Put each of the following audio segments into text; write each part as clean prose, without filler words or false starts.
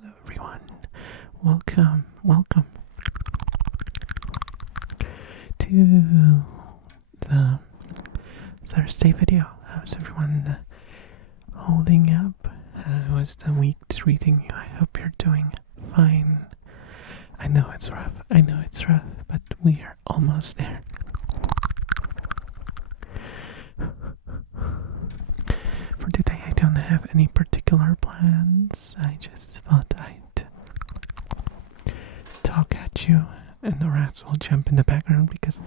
Hello everyone, welcome to the Thursday video. How's everyone holding up? How was the week treating you? I hope you're doing fine. I know it's rough, but we are almost there. For today I don't have any particular plans. I just thought I'd talk at you and the rats will jump in the background because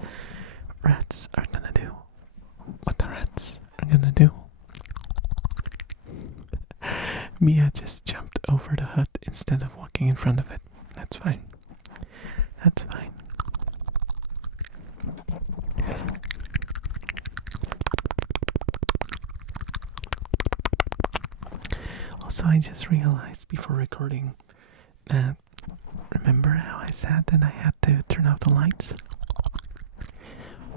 rats are gonna do what the rats are gonna do. Mia just jumped over the hut instead of walking in front of it. That's fine. That's fine. Also, I just realized before recording that, remember how I said that I had to turn off the lights?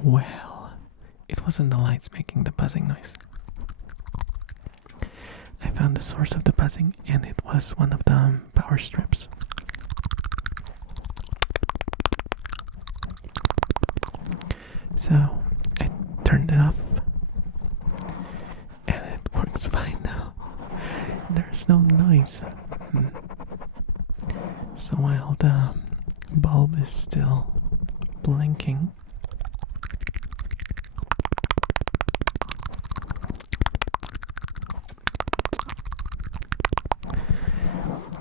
Well, it wasn't the lights making the buzzing noise. I found the source of the buzzing and it was one of the power strips. So I turned it off and it works fine now. There's no noise. So while the bulb is still blinking,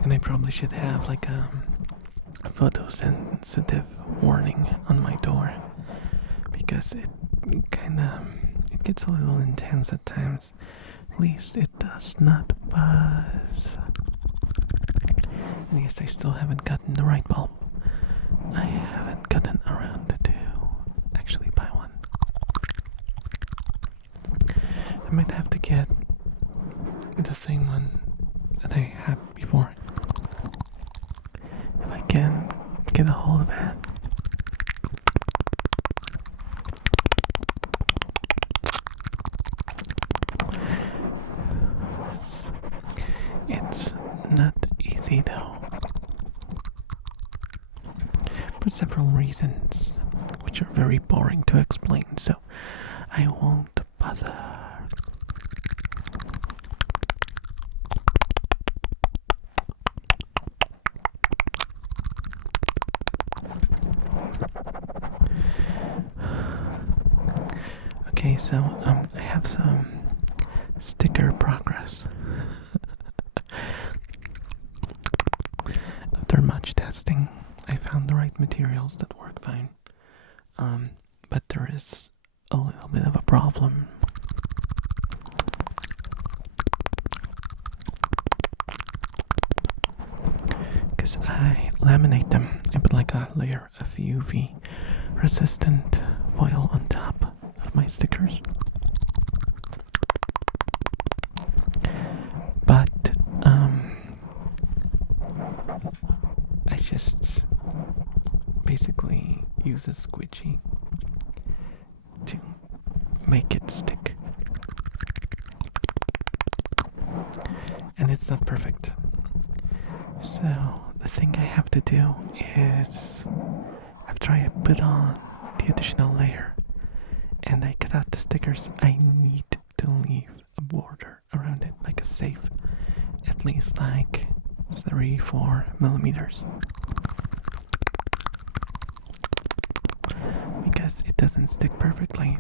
and I probably should have like a photosensitive warning on my door because it gets a little intense at times. At least it does not buzz. And I guess I still haven't gotten the right bulb. I haven't gotten around to actually buy one. I might have to get the same one that I had before. If I can get a hold of it. It's not easy though. For several reasons, which are very boring to explain, so I won't bother. Okay, so I have some sticker progress. After much testing, I found the right materials that work fine. But there is a little bit of a problem. Because I laminate them. I put like a layer of UV resistant foil on top of my stickers. But I just basically use a squidgy to make it stick. And it's not perfect. So the thing I have to do is, after I put on the additional layer and I cut out the stickers, I need to leave a border around it, like a safe, at least like 3-4 millimeters. Because it doesn't stick perfectly.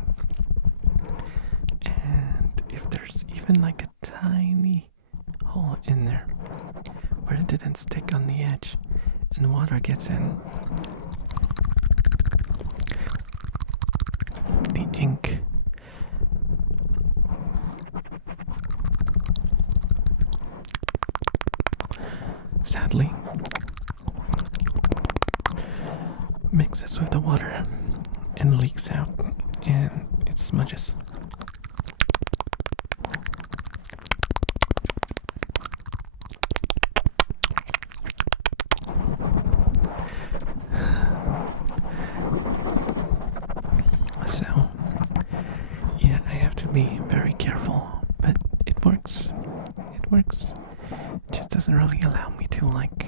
And if there's even like a tiny hole in there where it didn't stick on the edge and water gets in, the ink sadly mixes with the water and leaks out and it smudges. So yeah, I have to be very careful, but it works. It just doesn't really allow me to like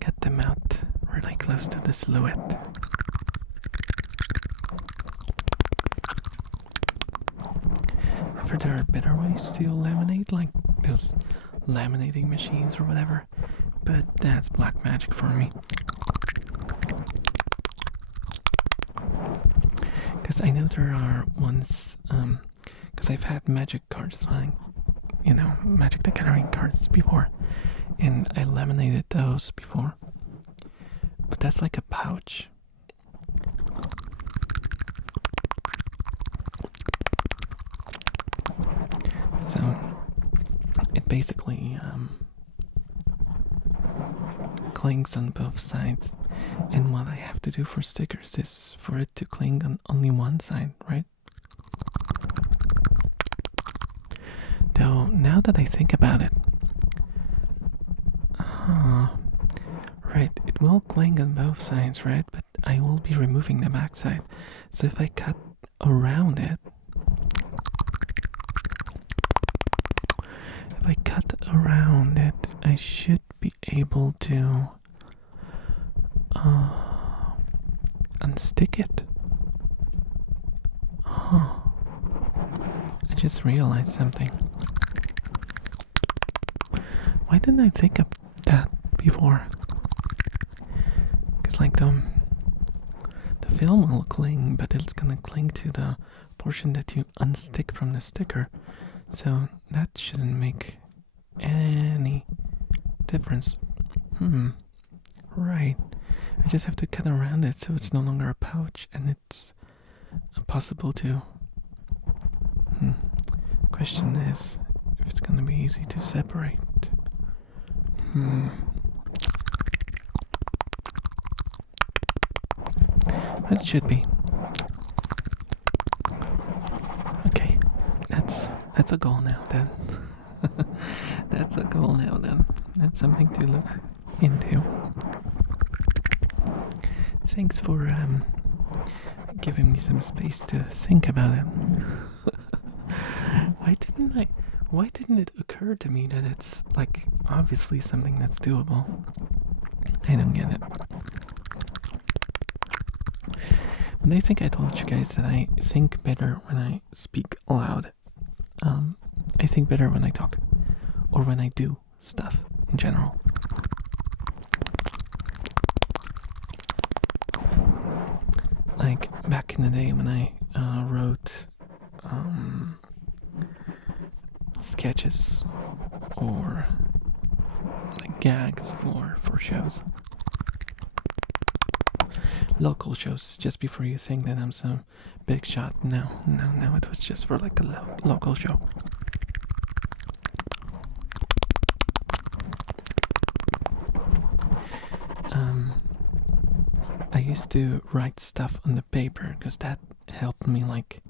cut them out really close to the silhouette. There are better ways to laminate, like those laminating machines or whatever, but that's black magic for me. Because I know there are ones, because I've had magic cards, like, you know, Magic the Gathering cards before, and I laminated those before, but that's like a pouch. So it basically clings on both sides, and what I have to do for stickers is for it to cling on only one side, right? Though now that I think about it, right, it will cling on both sides, right? But I will be removing the back side, so if I cut around it, I should be able to unstick it. I just realized something. Why didn't I think of that before? Because like the film will cling, but it's gonna cling to the portion that you unstick from the sticker, so that shouldn't make any difference. Right. I just have to cut around it so it's no longer a pouch and it's possible to. Question is if it's gonna be easy to separate. It should be. Okay, that's a goal now then. That's a goal now then. That's something to look into. Thanks for giving me some space to think about it. Why didn't it occur to me that it's like obviously something that's doable? I don't get it. But I think I told you guys that I think better when I speak aloud. I think better when I talk, or when I do stuff in general. Like back in the day when I wrote sketches or like gags for shows. Local shows, just before you think that I'm some big shot. No, it was just for like a local show. I used to write stuff on the paper because that helped me like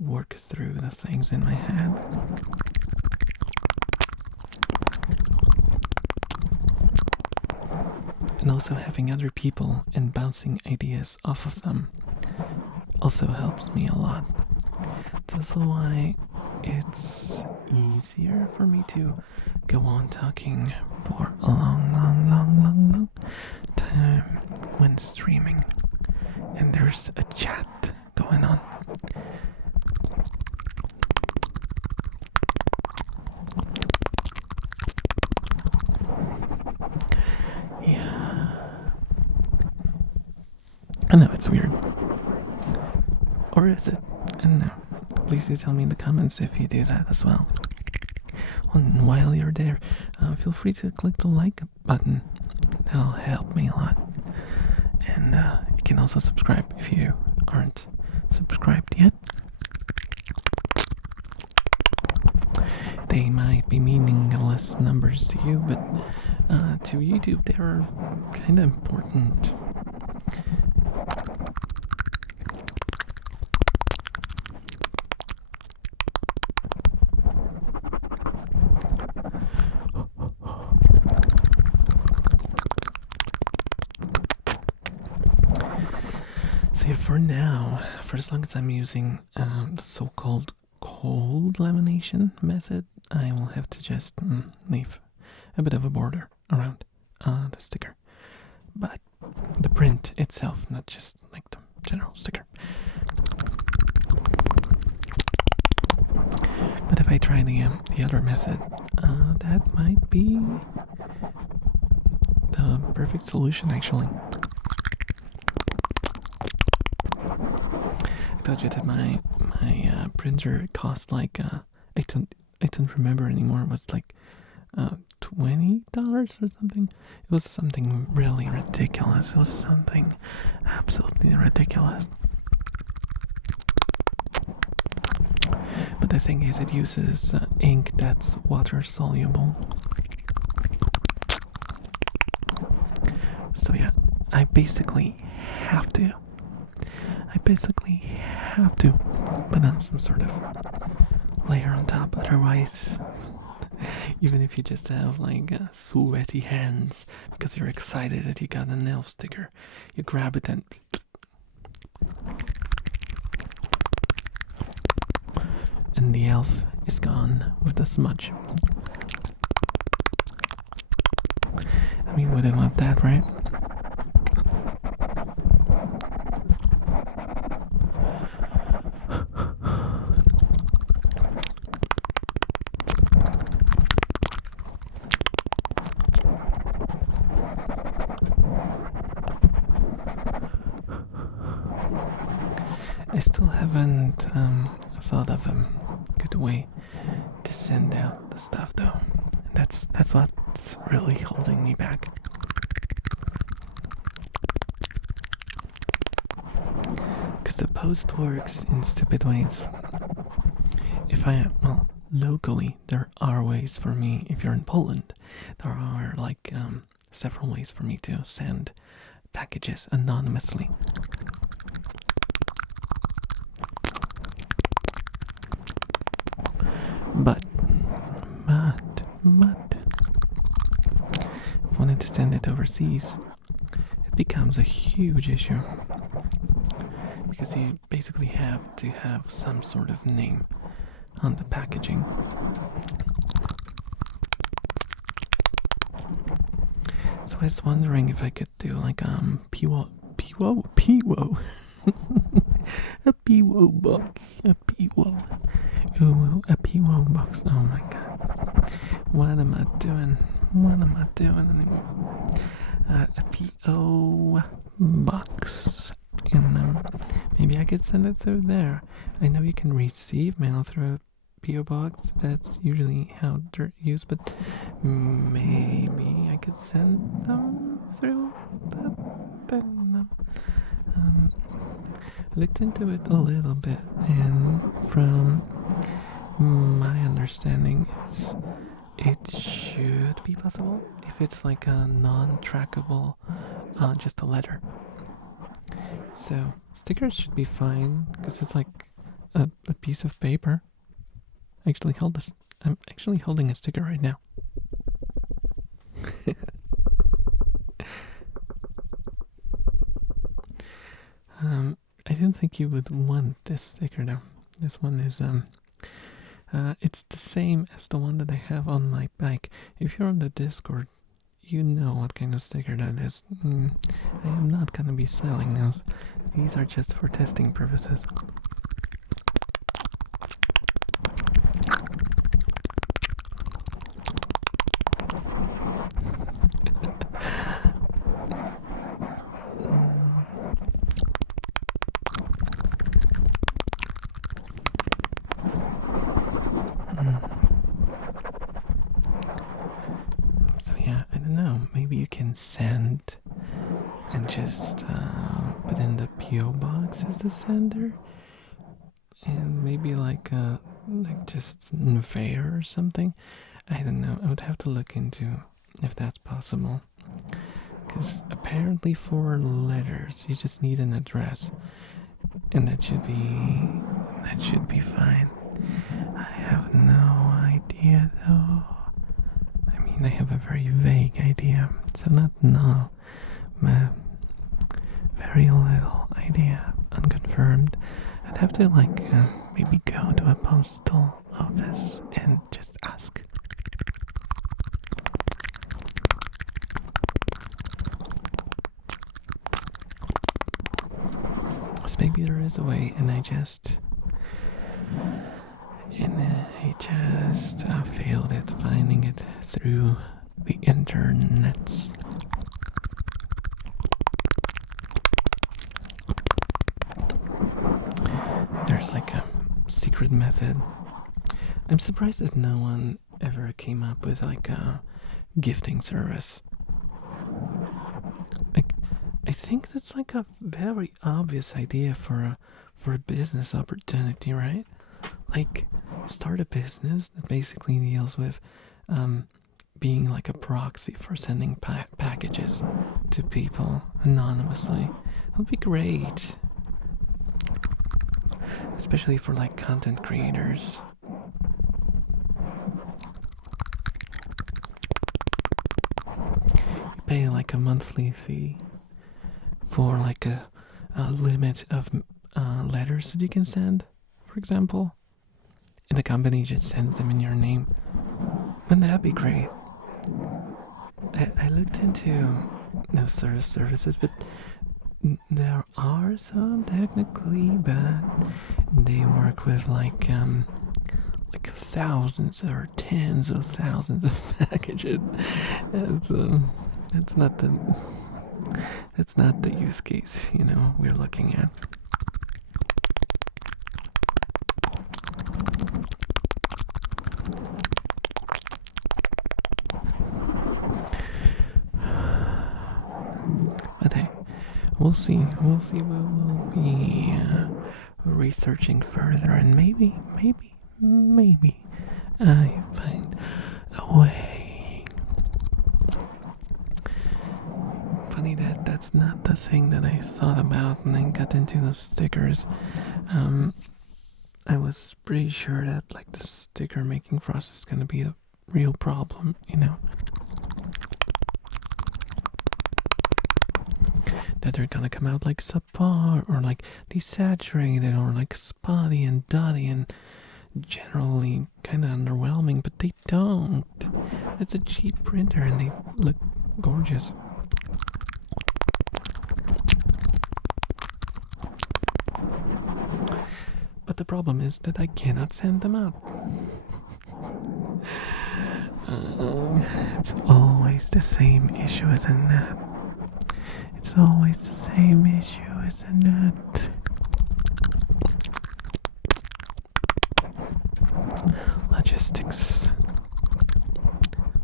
work through the things in my head. And also having other people and bouncing ideas off of them also helps me a lot. It's also why it's easier for me to go on talking for a long time when streaming and there's a chat going on. Yeah. I know it's weird. Or is it? I don't know. Please do tell me in the comments if you do that as well. And while you're there, feel free to click the like button. That'll help me a lot. And you can also subscribe if you aren't subscribed yet. They might be meaningless numbers to you, but to YouTube they are kind of important. So for now, for as long as I'm using the so-called cold lamination method, I will have to just leave a bit of a border around the sticker, but the print itself, not just like the general sticker. But if I try the other method, that might be the perfect solution, actually. I told you that my printer cost like I don't remember anymore. It was like $20 or something. It was something really ridiculous. It was something absolutely ridiculous. But the thing is, it uses ink that's water soluble. So yeah, I basically have to put on some sort of layer on top. Otherwise, even if you just have like sweaty hands because you're excited that you got an elf sticker, you grab it and the elf is gone with the smudge. I mean, wouldn't want that, right? I still haven't thought of a good way to send out the stuff, though. That's what's really holding me back. Because the post works in stupid ways. Locally, there are ways for me. If you're in Poland, there are like several ways for me to send packages anonymously. But if I wanted to send it overseas, it becomes a huge issue. Because you basically have to have some sort of name on the packaging. So I was wondering if I could do like Piwo a Piwo box. A Piwo. Ooh, a Piwo box. Oh my god. What am I doing? What am I doing anymore? A P.O. box. And maybe I could send it through there. I know you can receive mail through a P.O. box. That's usually how they're used, but maybe I could send them through that. I don't know. I looked into it a little bit, and from my understanding, it should be possible if it's like a non-trackable, just a letter. So stickers should be fine because it's like a piece of paper. I'm actually holding a sticker right now. I didn't think you would want this sticker though. This one is it's the same as the one that I have on my bike. If you're on the Discord, you know what kind of sticker that is. I am not gonna be selling those. These are just for testing purposes. So yeah, I don't know. Maybe you can send and just put in the PO box as the sender, and maybe like just Nvaier or something. I don't know. I would have to look into if that's possible. Because apparently for letters you just need an address, and that should be fine. I have no idea though. I mean, I have a very vague idea, so not no, but very little idea, unconfirmed. I'd have to maybe go to a postal office and just ask. perhaps maybe there is a way, and I just failed at finding it through the internets. There's like a secret method. I'm surprised that no one ever came up with like a gifting service. Like, I think that's like a very obvious idea for a business opportunity, right? Like, start a business that basically deals with being like a proxy for sending packages to people anonymously. That would be great, especially for like content creators. You pay like a monthly fee for like a limit of letters that you can send, for example, and the company just sends them in your name. Wouldn't that be great? I looked into those sort of services, but there are some technically, but they work with like thousands or tens of thousands of packages. That's not the use case, we're looking at. But hey, we'll see what we'll be researching further, and maybe I find a way. Funny that that's not the thing that I thought about when I got into the stickers. I was pretty sure that like the sticker making process is gonna be the real problem, that they're gonna come out like subpar or like desaturated or like spotty and dotty and generally kind of underwhelming, but they don't. It's a cheap printer and they look gorgeous. But the problem is that I cannot send them out. It's always the same issue, isn't it? It's always the same issue, isn't it? Logistics.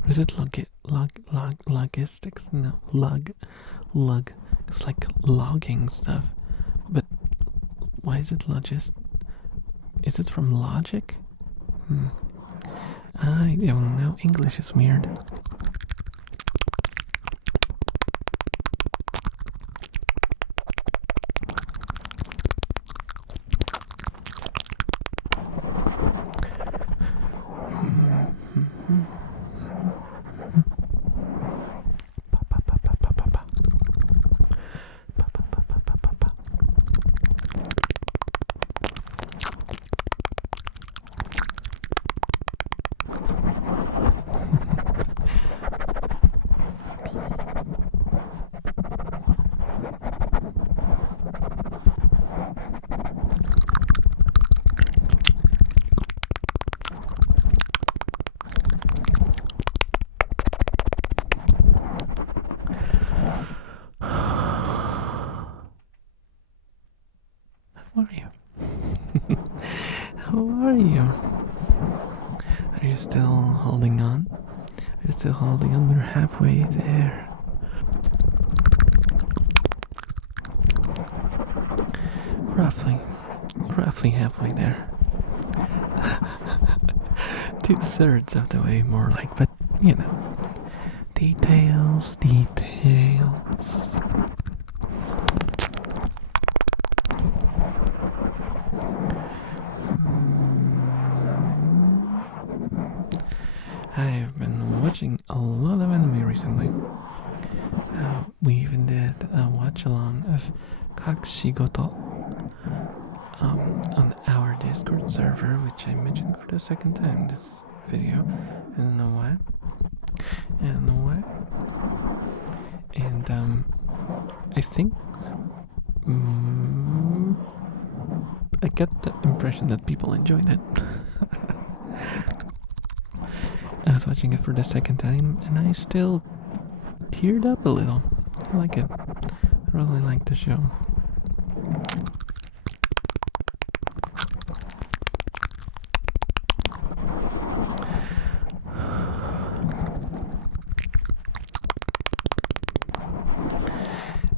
Or is it logistics? No, lug. It's like logging stuff. But why is it Is it from logic? I don't know. English is weird. How are you? How are you? Are you still holding on? Are you still holding on? We're halfway there. Roughly halfway there. 2/3 of the way, more like, but details. I've been watching a lot of anime recently. We even did a watch along of Kakushigoto on our Discord server, which I mentioned for the second time this video. I don't know why. And I think get the impression that people enjoyed it. I was watching it for the second time and I still teared up a little. I like it. I really like the show.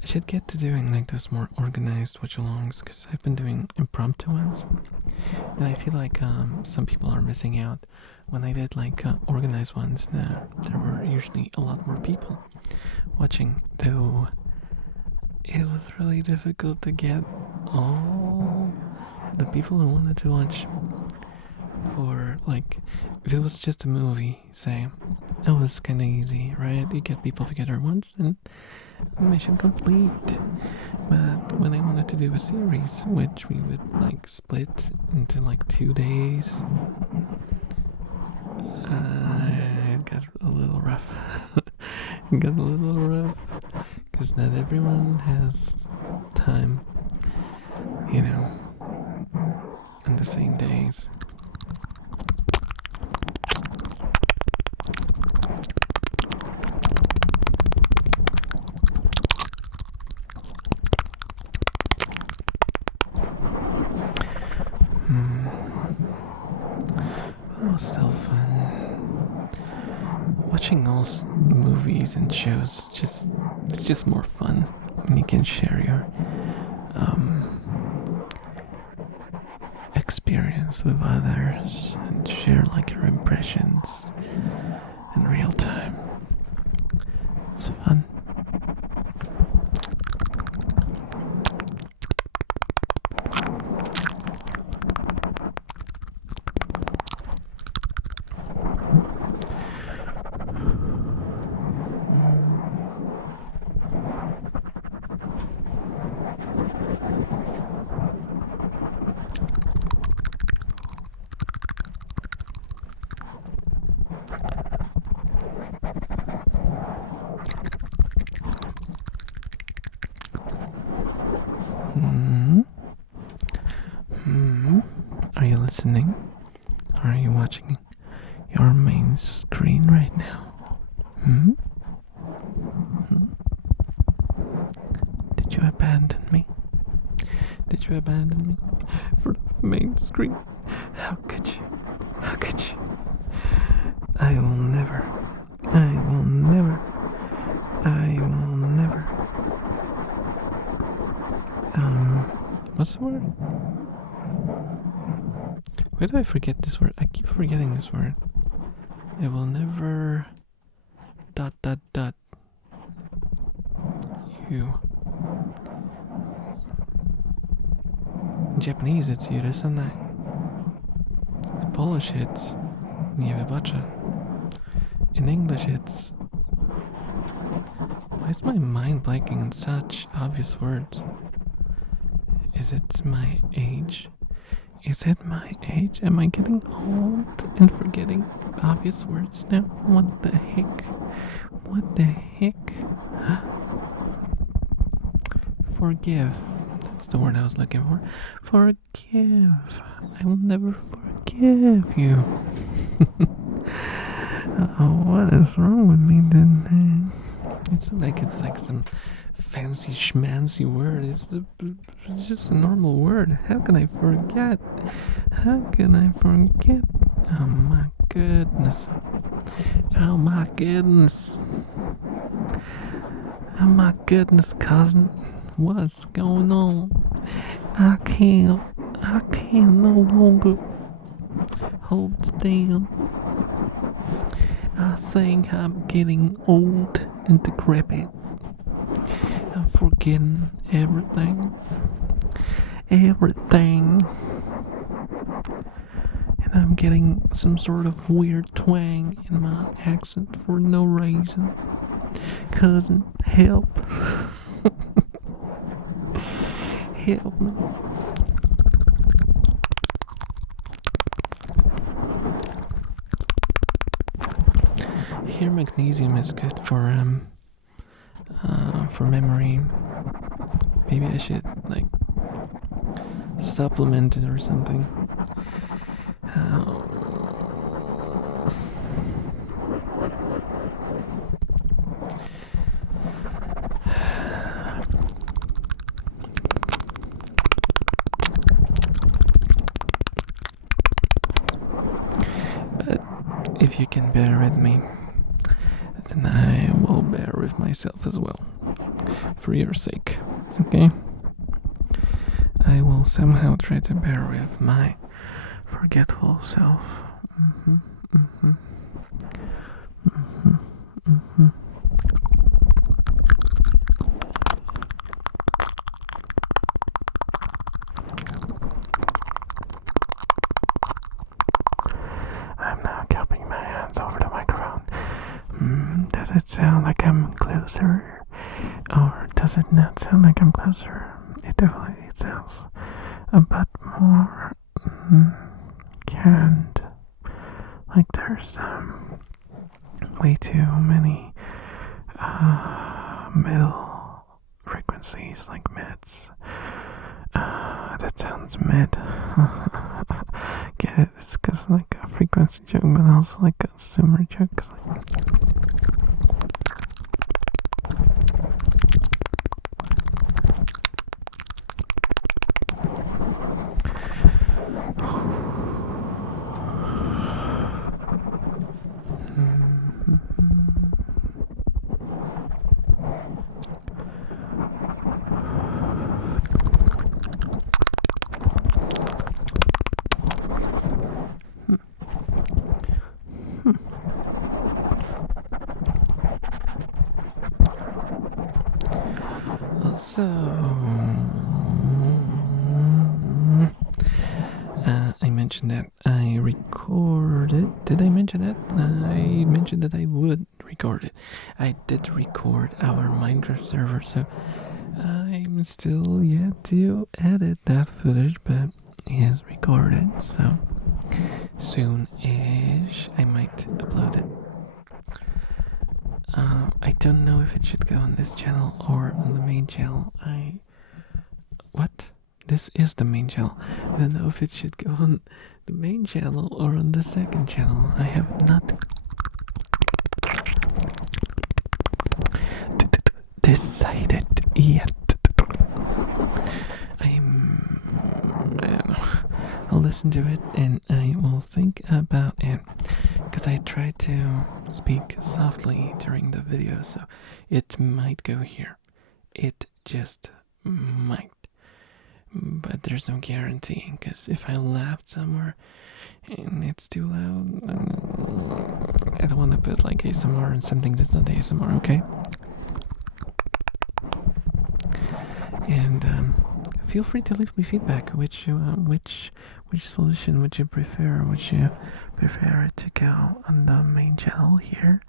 I should get to doing like those more organized watch-alongs because I've been doing impromptu ones, and I feel like some people are missing out. When I did like organized ones, there were usually a lot more people watching, though it was really difficult to get all the people who wanted to watch. For like, if it was just a movie, say, it was kind of easy, right? You get people together once and mission complete. But when I wanted to do a series, which we would like split into like 2 days, it got a little rough. It got a little rough because not everyone has time, you know, on the same days. It was still fun. Watching all movies and shows, it's just more fun. And you can share your experience with others and share like your impressions in real time. It's fun. Are you listening? Are you watching your main screen right now? Did you abandon me? Did you abandon me for the main screen? How could you? How could you? I will never. What's the word? Why do I forget this word? I keep forgetting this word. I will never... ... You. In Japanese it's yurusanai. In Polish it's nie wybaczę. In English it's... Why is my mind blanking on such obvious words? Is it my age? Is it my age? Am I getting old and forgetting obvious words now? What the heck? What the heck? Forgive. That's the word I was looking for. Forgive. I will never forgive you. Oh, what is wrong with me then? It's like some fancy schmancy word. It's just a normal word. How can I forget? How can I forget? Oh my goodness. Oh my goodness. Oh my goodness, cousin. What's going on? I can't no longer hold still. I think I'm getting old and decrepit. I'm forgetting everything. And I'm getting some sort of weird twang in my accent for no reason. Cousin, help. Help me. Here magnesium is good for memory. Maybe I should like supplemented or something. But if you can bear with me, then I will bear with myself as well. For your sake, okay? I will somehow try to bear with my forgetful self. I'm now cupping my hands over the microphone. Does it sound like I'm closer? Or does it not sound like I'm closer? It definitely sounds a bit more canned. Like there's way too many middle frequencies, like mids. That sounds mid. Get it? It's cause like a frequency joke, but also like a consumer joke. Like so, I mentioned that I recorded. Did I mention that? I mentioned that I would record it. I did record our Minecraft server, so I'm still yet to edit that footage, but it is recorded, so soon-ish I might upload it. I don't know if it should go on this channel or on the main channel. What? This is the main channel. I don't know if it should go on the main channel or on the second channel. I have not decided yet. I don't know. I'll listen to it and I will think about it. Because I try to speak softly during the video, so it might go here. It just might. But there's no guarantee, because if I laughed somewhere and it's too loud, I don't want to put like ASMR on something that's not ASMR, okay? And feel free to leave me feedback. Which solution would you prefer? Would you prefer it to go on the main channel here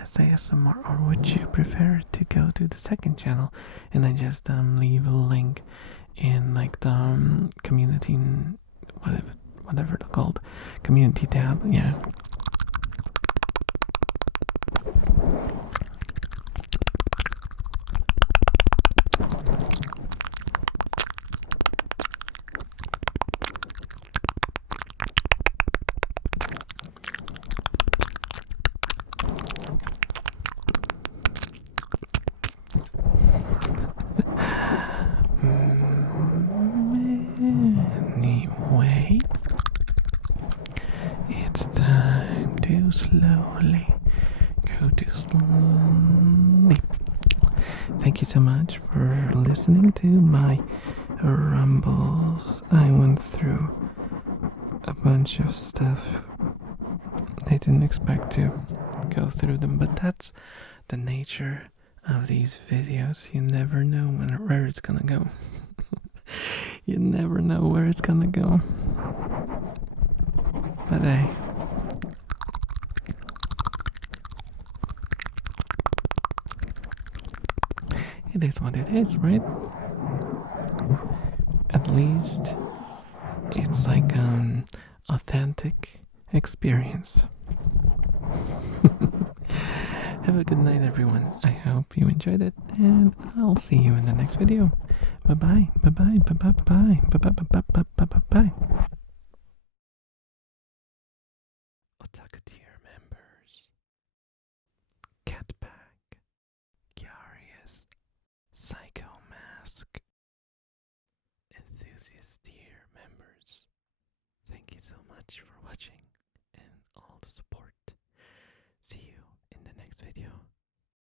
as ASMR, or would you prefer it to go to the second channel and I just leave a link in like the community, whatever they're called, community tab? Yeah. Anyway, it's time to slowly go to sleep. Thank you so much for listening to my rumbles. I went through a bunch of stuff. I didn't expect to go through them, but that's the nature of these videos. You never know where it's gonna go. You never know where it's gonna go. But hey, it is what it is, right? At least it's like an authentic experience. Have a good night, everyone. I hope you enjoyed it, and I'll see you in the next video. Bye bye. Bye bye. Bye bye. Bye bye. Bye bye. Bye bye. Bye bye. Bye. Otaku tier members. Catpack. Curious. Psycho Mask. Enthusiast tier members. Thank you so much for